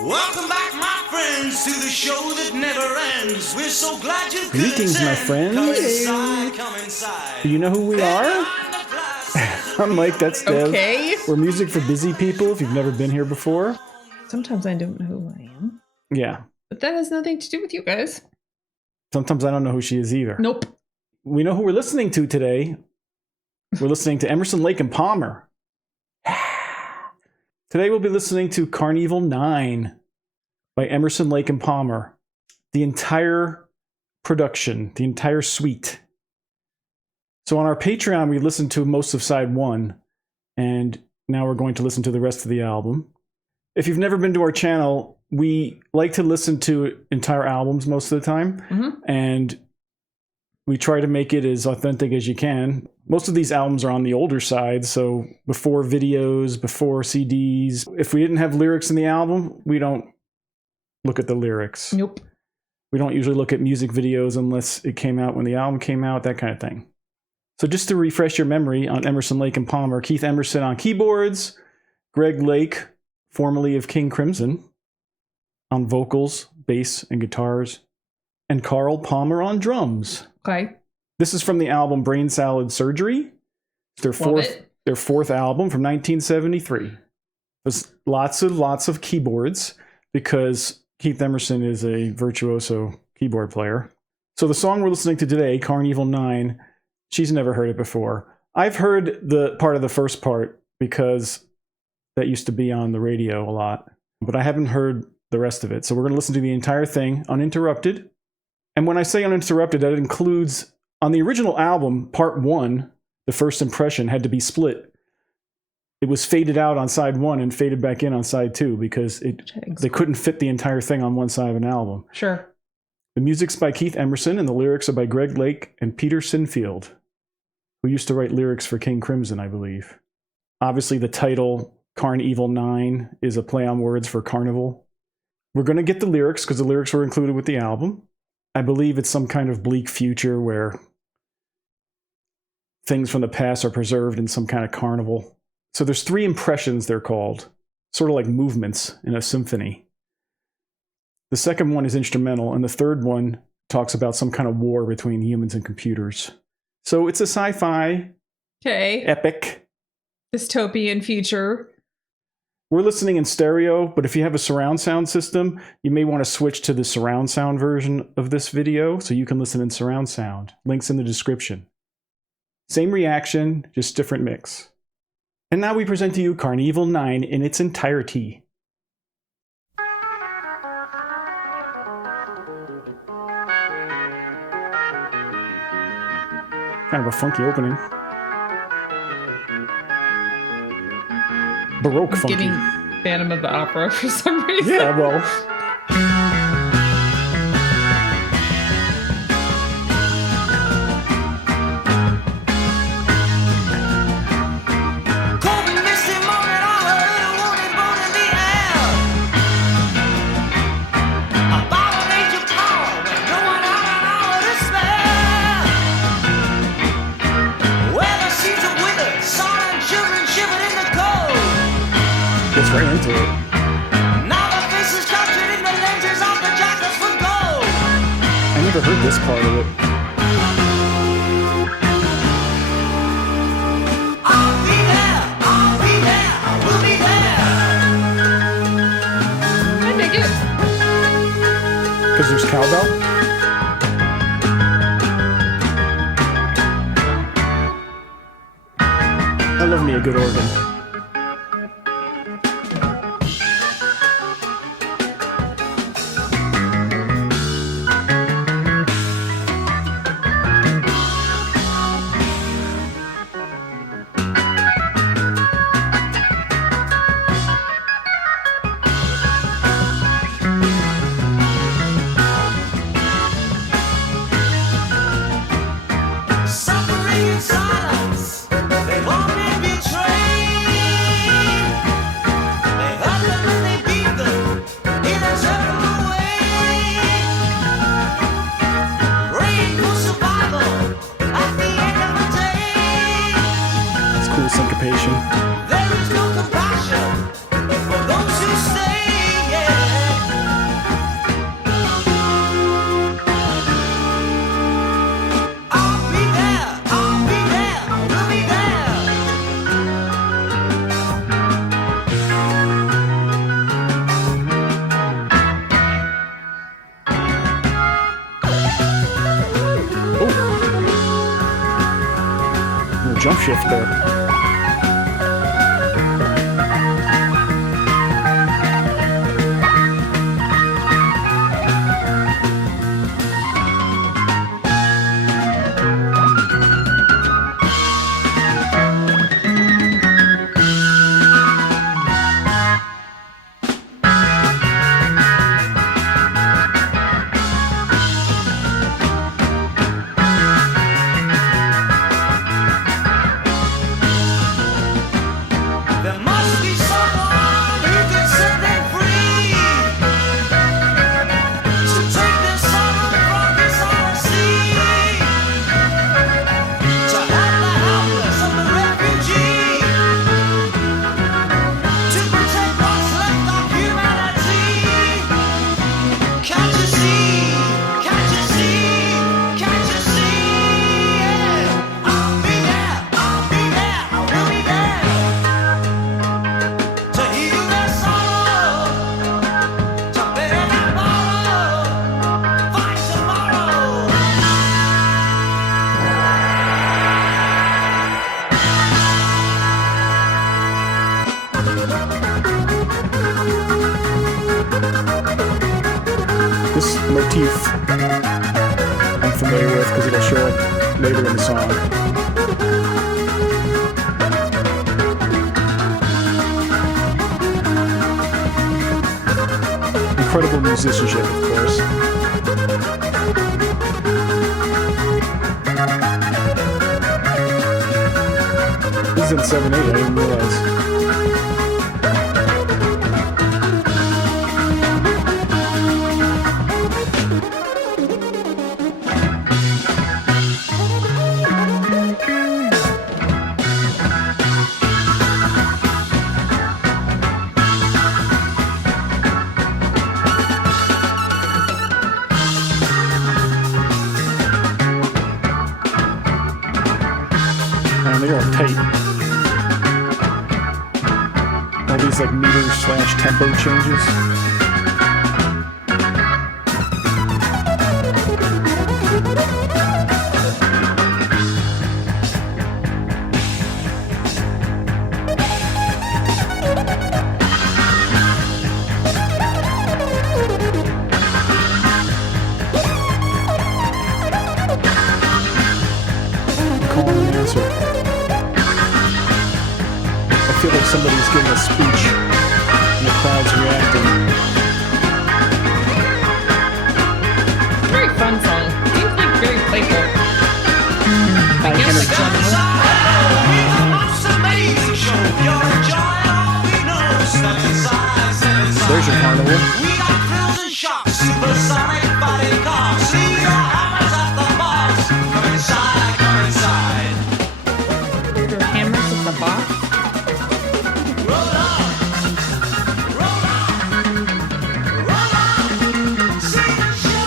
Welcome back, my friends, to the show that never ends. We're so glad you could Greetings, my attend. friends. Come inside, come inside. Do you know who we are? I'm Mike, that's Dev. Okay. We're music for busy people if you've never been here before. Sometimes I don't know who I am. Yeah. But that has nothing to do with you guys. Sometimes I don't know who she is either. Nope. We know who we're listening to today. We're listening to Emerson, Lake and Palmer. Today we'll be listening to Karn Evil 9 by Emerson, Lake and Palmer. The entire production, the entire suite. So on our Patreon, we listened to most of side 1, and now we're going to listen to the rest of the album. If you've never been to our channel, we like to listen to entire albums most of the time, and we try to make it as authentic as you can. Most of these albums are on the older side, so before videos, before CDs. If we didn't have lyrics in the album, we don't look at the lyrics. Nope. We don't usually look at music videos unless it came out when the album came out, that kind of thing. So just to refresh your memory on Emerson, Lake and Palmer, Keith Emerson on keyboards, Greg Lake, formerly of King Crimson, on vocals, bass, and guitars, and Carl Palmer on drums. Okay. This is from the album Brain Salad Surgery. It's their fourth album from 1973. There's lots of keyboards because Keith Emerson is a virtuoso keyboard player. So the song we're listening to today, Karn Evil 9, she's never heard it before. I've heard the part of the first part because that used to be on the radio a lot, but I haven't heard the rest of it. So we're going to listen to the entire thing uninterrupted. And when I say uninterrupted, that includes, on the original album, part 1, the first impression, had to be split. It was faded out on side 1 and faded back in on side 2 because they couldn't fit the entire thing on one side of an album. Sure. The music's by Keith Emerson and the lyrics are by Greg Lake and Peter Sinfield, who used to write lyrics for King Crimson, I believe. Obviously, the title, Karn Evil 9, is a play on words for carnival. We're going to get the lyrics because the lyrics were included with the album. I believe it's some kind of bleak future where things from the past are preserved in some kind of carnival. So there's 3 impressions, they're called, sort of like movements in a symphony. The second one is instrumental, and the third one talks about some kind of war between humans and computers. So it's a sci-fi epic. Dystopian future. We're listening in stereo, but if you have a surround sound system, you may want to switch to the surround sound version of this video so you can listen in surround sound. Links in the description. Same reaction, just different mix. And now we present to you Karn Evil 9 in its entirety. Kind of a funky opening. Baroque funky. Getting Phantom of the Opera for some reason. Yeah, well. Cold and misty morning, I heard a warning boat in the air. About an age of power, when no one had an hour to spare. Where the seeds of withered, son and children shivered in the cold. Gets right into it. Now the faces captured in the lenses of the jackets for gold. I never heard this part of it. I'll be there, I will be there. I dig it. Because there's cowbell? I love me a good organ. Suffering in silence, they've all been betrayed. They hurt them and they beat them in a terrible way. Praying for survival at the end of the day. It's cool syncopation. There is no compassion for those who stay. Yeah. shift there. There must be someone who can set them free to take their sorrow from this our sea, to help the helpless and the refugee, to protect what's left of humanity. Can't you see? Can't you see? Can't you see? Yeah. I'll be there. I'll be there. I will be there. To heal their sorrow, to bear their sorrow, fight tomorrow. This motif I'm familiar with because it'll show up later in the song. Incredible musicianship, of course. This is in 7/8, I didn't realize. Man, they are tight. All these like meter/tempo changes. Call and answer. I feel like somebody's giving a speech and the crowd's reacting. Very fun song. Seems like very playful. I guess energy. like The most amazing show. You're a joy, all we know. Stuck inside, set inside. There's your carnival. We got thrills and shocks, supersonic body cars. See your hammers at the bars. Come inside, come inside. your hammers at the box. Roll on, roll on, roll on. See the show.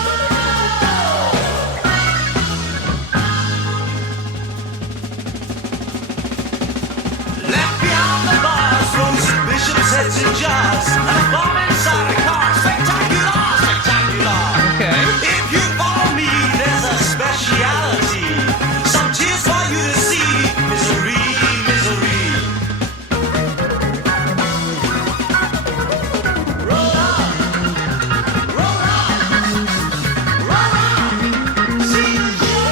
Left behind the bars, rose bishops' heads in jars, and a bomb inside a car. Spectacular, spectacular. Okay. If you follow me, there's a speciality. Some tears for you to see. Misery, misery. Roll on, roll on, roll on. See the show.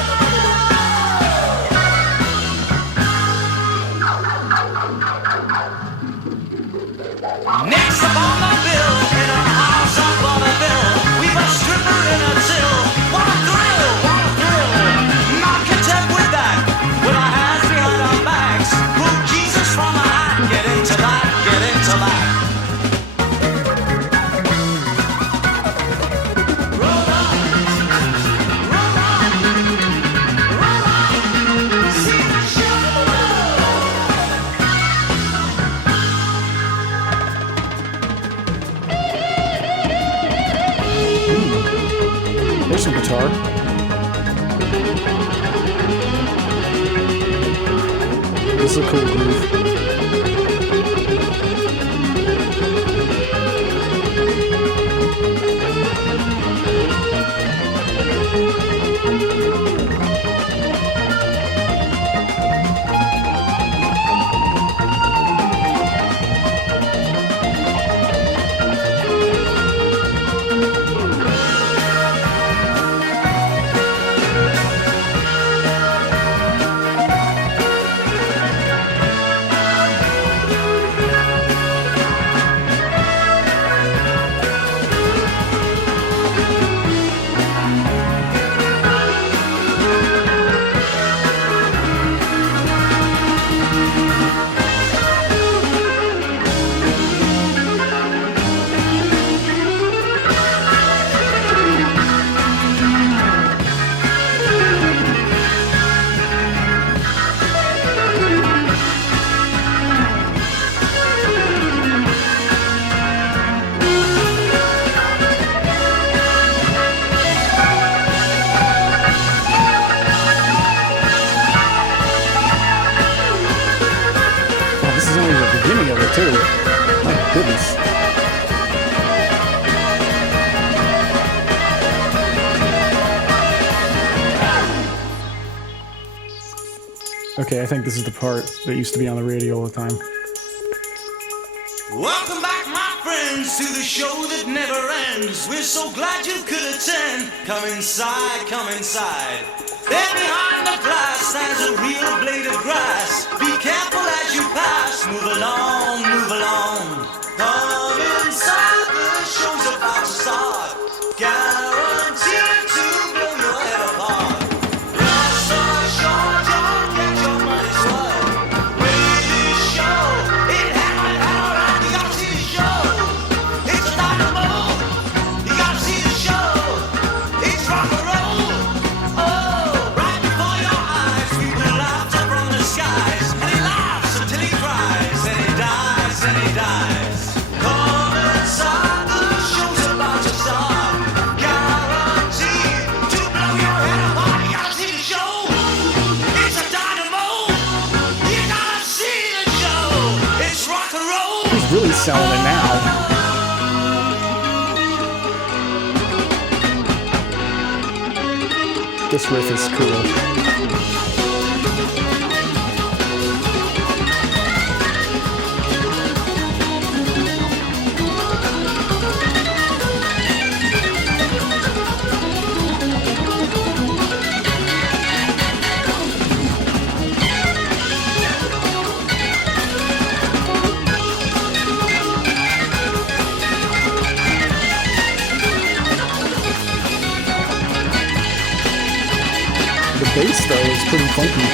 Next up on the bill, in a house on Bonneville, we've a stripper in a till. What a thrill, what a thrill. Not content with that, with our hands behind our backs, pull Jesus from the hat. Get into that, get into that. Roll on, roll on, roll on. See the show. There's some guitar. This is a cool groove. is only the beginning of it, too. My goodness. Okay, I think this is the part that used to be on the radio all the time. Welcome back, my friends, to the show that never ends. We're so glad you could attend. Come inside, come inside. There behind the glass stands a real blade of grass. Be careful as you pass. Move along, move along. Come inside, the show's about to start. Guaranteed to blow your head apart. Rest assured, you'll get your money's worth. Really show, it happened, alright. You gotta see the show. It's a dynamo. You gotta see the show. It's rock and roll. Oh, right before your eyes, people laughter from the skies, and he laughs until he cries, and he dies, and he dies. Come inside, the show's about to start. Guaranteed to blow your head apart. You gotta see the show. It's a dynamo. You gotta see the show. It's rock and roll. He's really selling it now. This riff is cool. The bass, though, is pretty funky.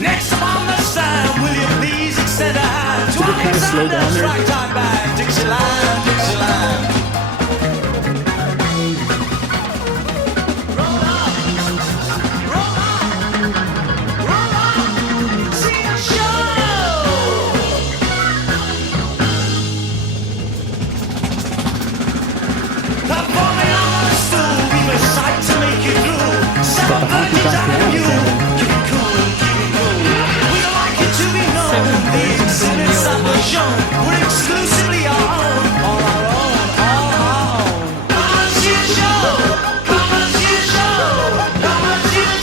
Next up on the stand, will you please extend a hand to kind of slow down there. right time back, Dixieland, Dixieland. Roll up, roll up, roll up, see the show. Performing on the stool, we recite to make you drool. Seven virgins out of you. We're exclusively our own, all our own, all our own. Come and see the show, come and see the show, come and see the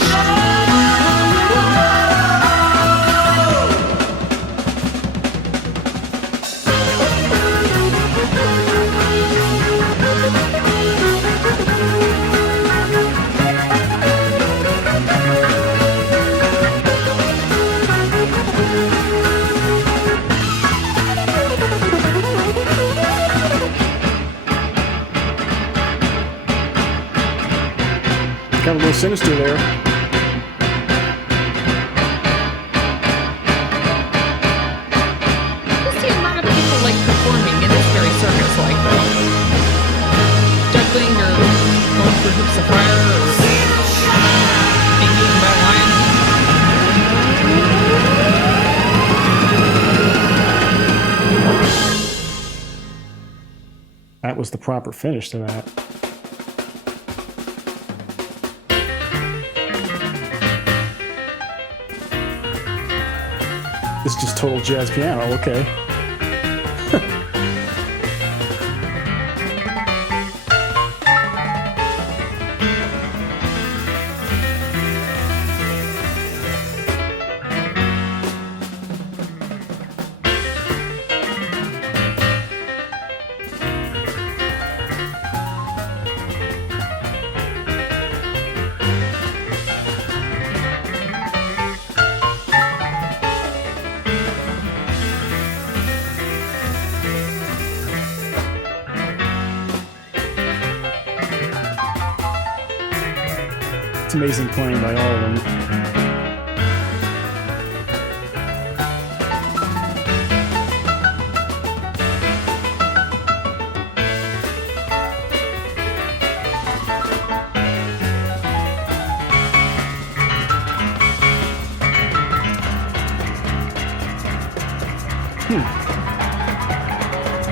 Got a little sinister there. I see a lot of people like performing in this very circus-like though. Juggling or going through hoops of fire or being eaten by lions. That was the proper finish to that. This is just total jazz piano. Okay. It's amazing playing by all of them.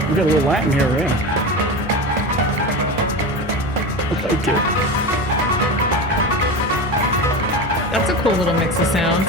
We got a little Latin here, yeah. I like it. That's a cool little mix of sounds.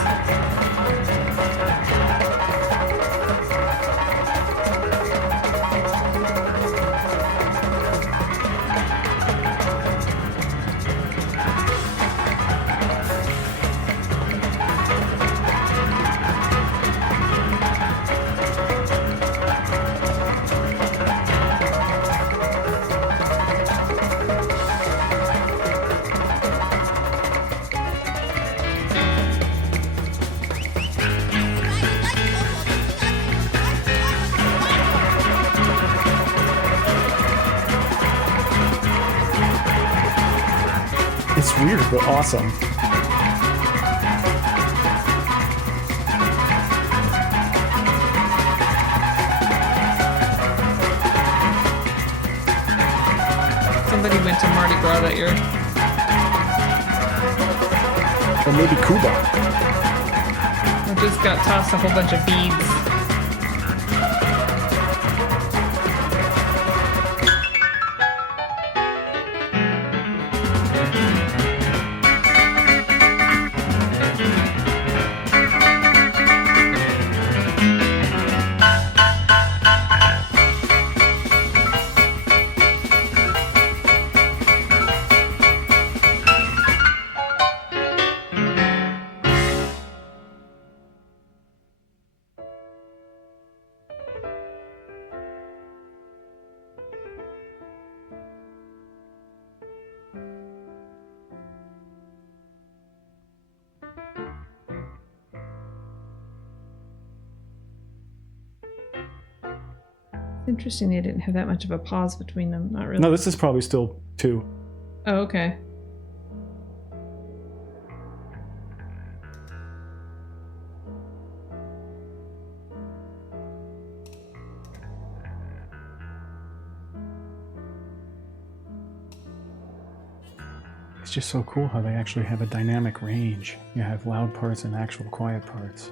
It's weird, but awesome. Somebody went to Mardi Gras that year. Or maybe Cuba. Or just got tossed a whole bunch of beads. Interesting they didn't have that much of a pause between them. Not really. No, this is probably still 2. Oh, okay. It's just so cool how they actually have a dynamic range. You have loud parts and actual quiet parts.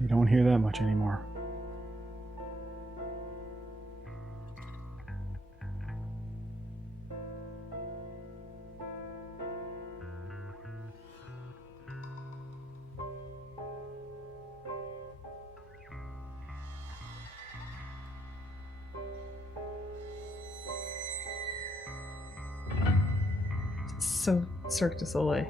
You don't hear that much anymore. So Cirque du Soleil.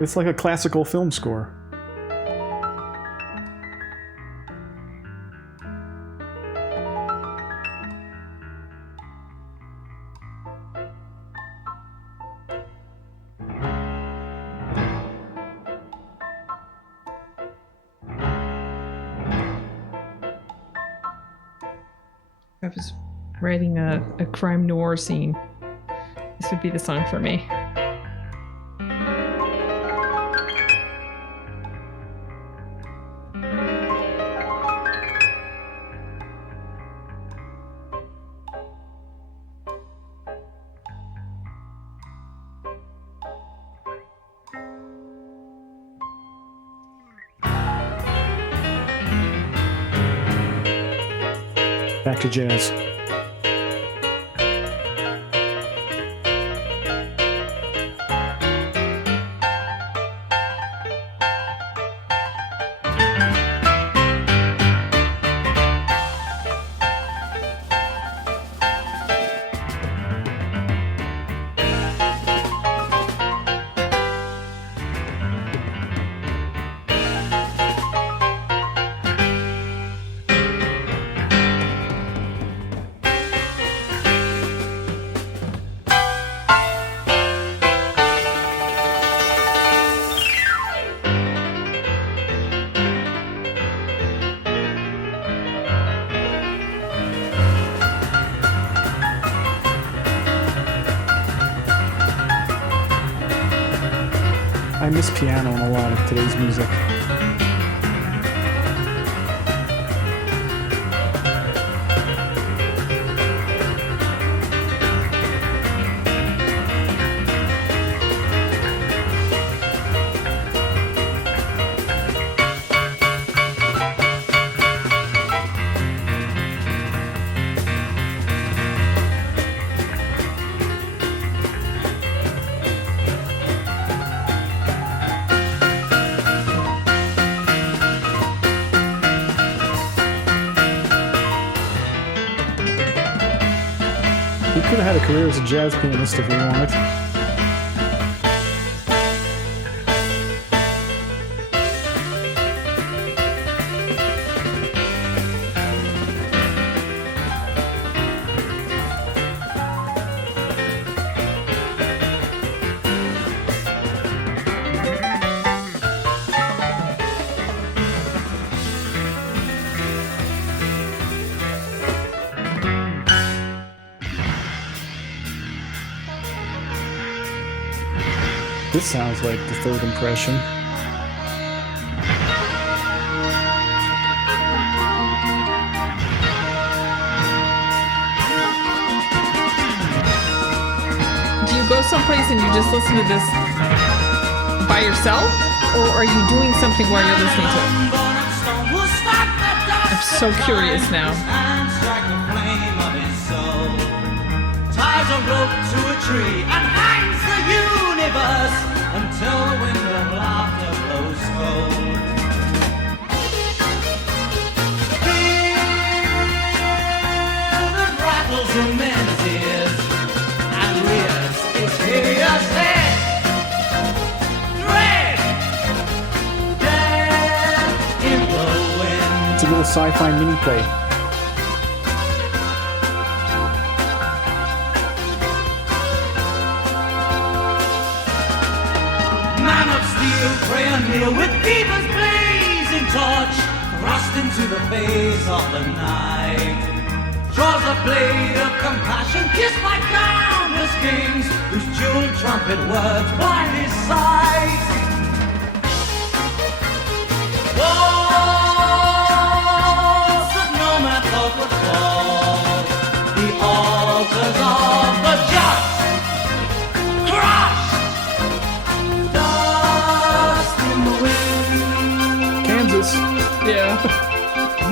It's like a classical film score. I was writing a crime noir scene. This would be the song for me. Back to jazz. I miss piano in a lot of today's music. He could have had a career as a jazz pianist if he wanted. This sounds like the third impression. Do you go someplace and you just listen to this by yourself? Or are you doing something while you're listening to it? I'm so curious now. Ties a rope to a tree and hangs the universe until the wind of laughter blows cold. Fear that rattles in men's ears and rears its hideous head. Dread, death in the wind. It's a little sci-fi mini play. Pray and kneel with Peter's blazing torch, thrust into the face of the night. Draws a blade of compassion, kissed by countless kings, whose jeweled trumpet words blind his sight. Walls that no man thought would fall, the altars of the just, crushed. Kansas. Yeah.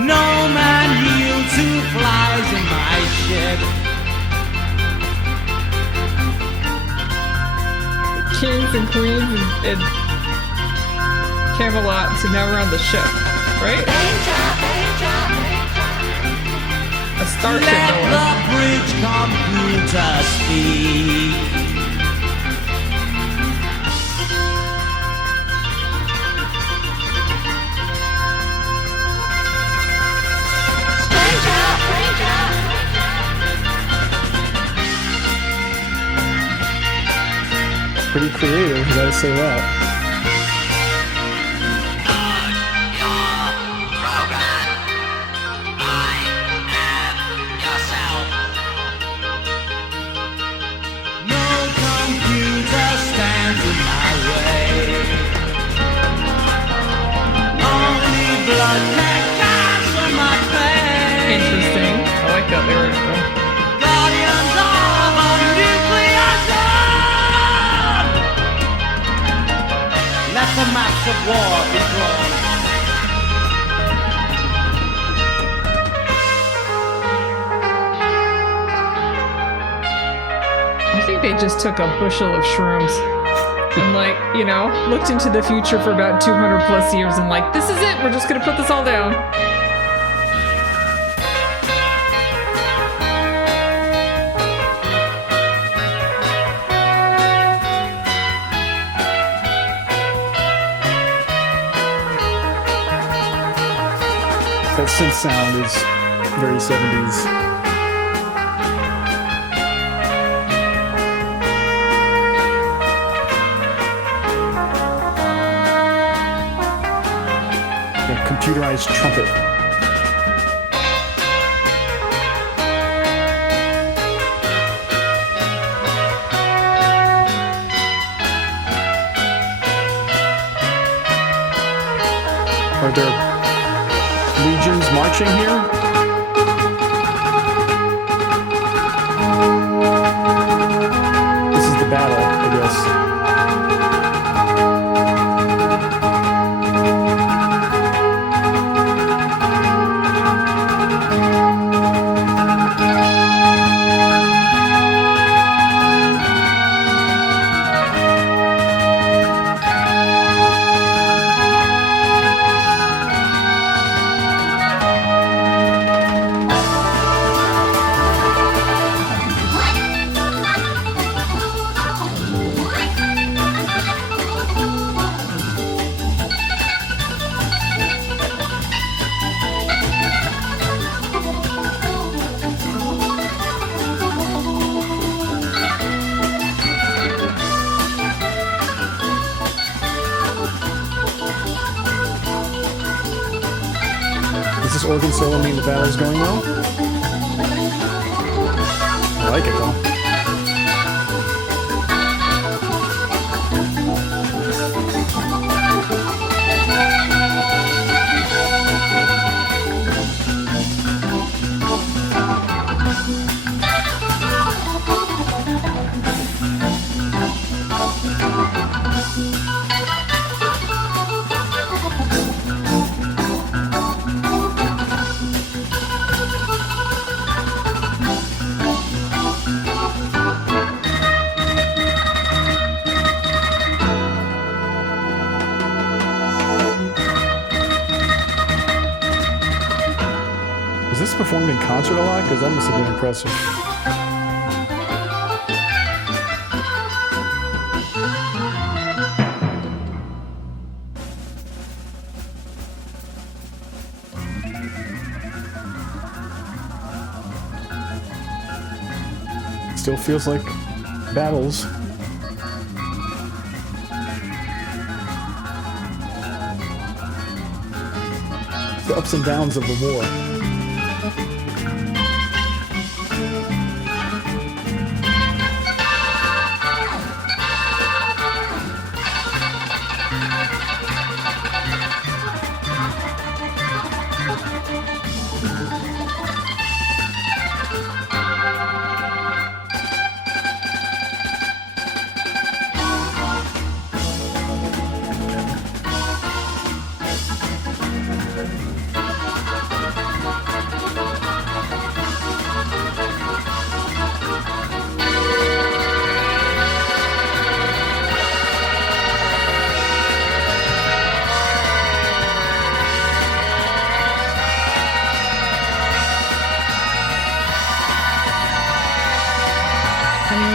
No man yields who flies in my ship. Kings and queens and Camelot, so now we're on the ship, right? A starship. Let the bridge computer speak. Pretty creative, you gotta say that. No computer stands in my way. Only blood can cancel my pain. Interesting. I like that lyric though. Guardians of a nuclear zone. Let the maps of war be drawn. I think they just took a bushel of shrooms and looked into the future for about 200 plus years and this is it, we're just gonna put this all down. That synth sound is very 70s. Computerized trumpet. Are there legions marching here? This is the battle, I guess. Does this organ solo mean the battle's going well? I like it though. Was this performed in concert a lot? Because that must have been impressive. Still feels like battles. The ups and downs of the war.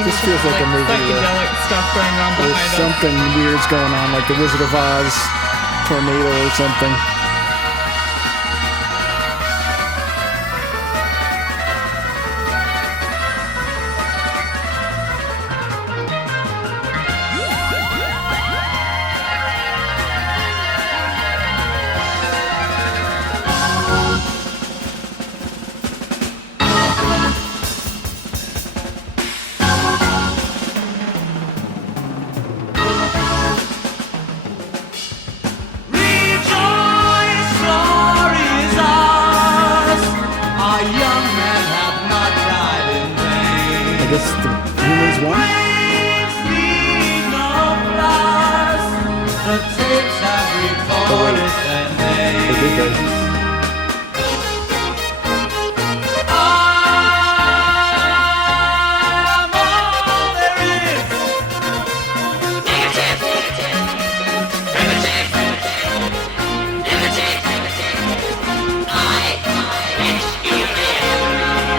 This feels like a movie psychedelic stuff going on where behind us. something weird's going on, like the Wizard of Oz tornado or something. Rejoice, glory is ours. Our young men have not died in vain. I guess the humans won? Flames leave no flowers. The tapes have recorded their They names. did that. I am all there is.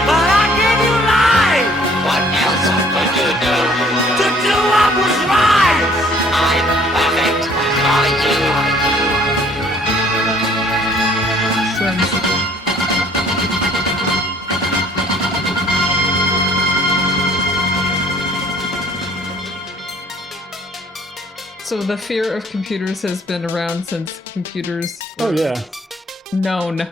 But I gave you life. What else could you do? To do what was right. I'm perfect for you. Shrooms. So the fear of computers has been around since computers Oh yeah. known.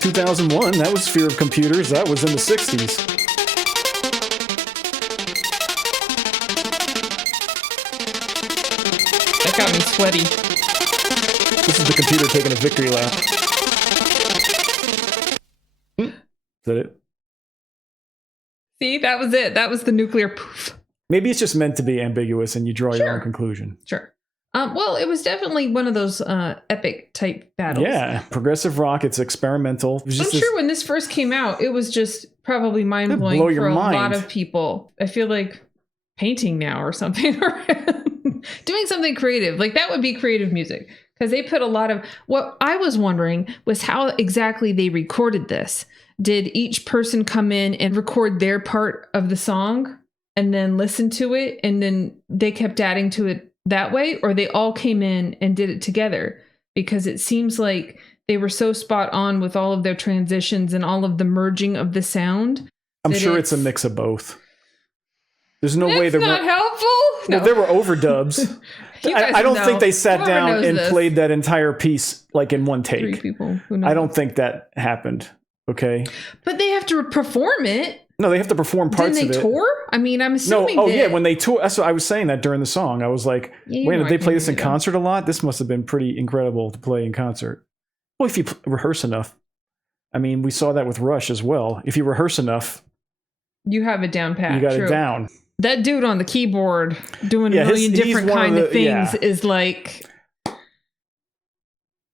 (2001), that was fear of computers. That was in the 60s. That got me sweaty. This is the computer taking a victory lap. Is that it? See, that was it. That was the nuclear poof. Maybe it's just meant to be ambiguous and you draw your own conclusion. Sure. Well, it was definitely one of those epic type battles. Yeah, progressive rock. It's experimental. It was I'm sure when this first came out, it was just probably mind blowing for a lot of people. I feel like painting now or something, or doing something creative. Like that would be creative music, because they put a lot of. What I was wondering was how exactly they recorded this. Did each person come in and record their part of the song and then listen to it, and then they kept adding to it that way, or they all came in and did it together? Because it seems like they were so spot on with all of their transitions and all of the merging of the sound. I'm sure it's a mix of both. There's no way they're not helpful. No, there were overdubs. I don't think they sat down and played that entire piece like in one take. 3 people. Who knows? I don't think that happened. Okay. But they have to perform it. No, they have to perform parts of it. Didn't they tour? I mean, I'm assuming. No. Oh, yeah. When they tour, that's what I was saying that during the song. I was like, wait, did they play this in concert a lot? This must have been pretty incredible to play in concert. Well, if you rehearse enough. I mean, we saw that with Rush as well. If you rehearse enough, you have it down pat. You got it down. That dude on the keyboard doing a million different kind of things is like.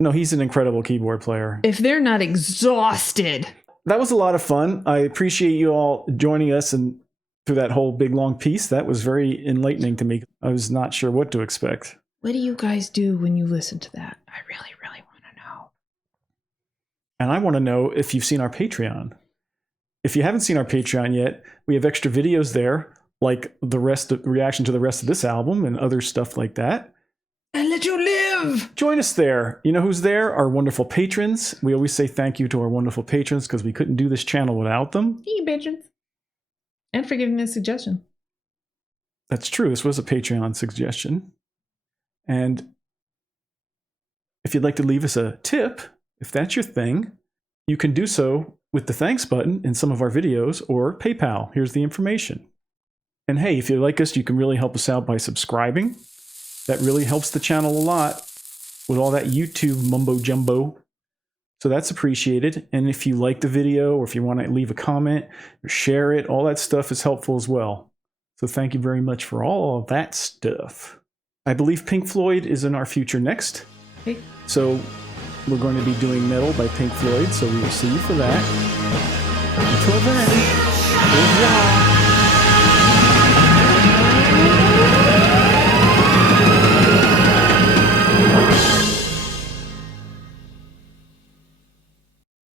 No, he's an incredible keyboard player. If they're not exhausted. That was a lot of fun. I appreciate you all joining us and through that whole big long piece. That was very enlightening to me. I was not sure what to expect. What do you guys do when you listen to that? I really, really want to know. And I want to know if you've seen our Patreon. If you haven't seen our Patreon yet, we have extra videos there, like the reaction to the rest of this album and other stuff like that. And let you live. Join us there. You know who's there? Our wonderful patrons. We always say thank you to our wonderful patrons because we couldn't do this channel without them. Thank you, patrons. And for giving me a suggestion. That's true. This was a Patreon suggestion. And if you'd like to leave us a tip, if that's your thing, you can do so with the thanks button in some of our videos or PayPal. Here's the information. And hey, if you like us, you can really help us out by subscribing. That really helps the channel a lot with all that YouTube mumbo jumbo. So that's appreciated. And if you like the video or if you want to leave a comment or share it, all that stuff is helpful as well. So thank you very much for all of that stuff. I believe Pink Floyd is in our future next. Okay. So we're going to be doing Metal by Pink Floyd. So we will see you for that. Until then, au revoir.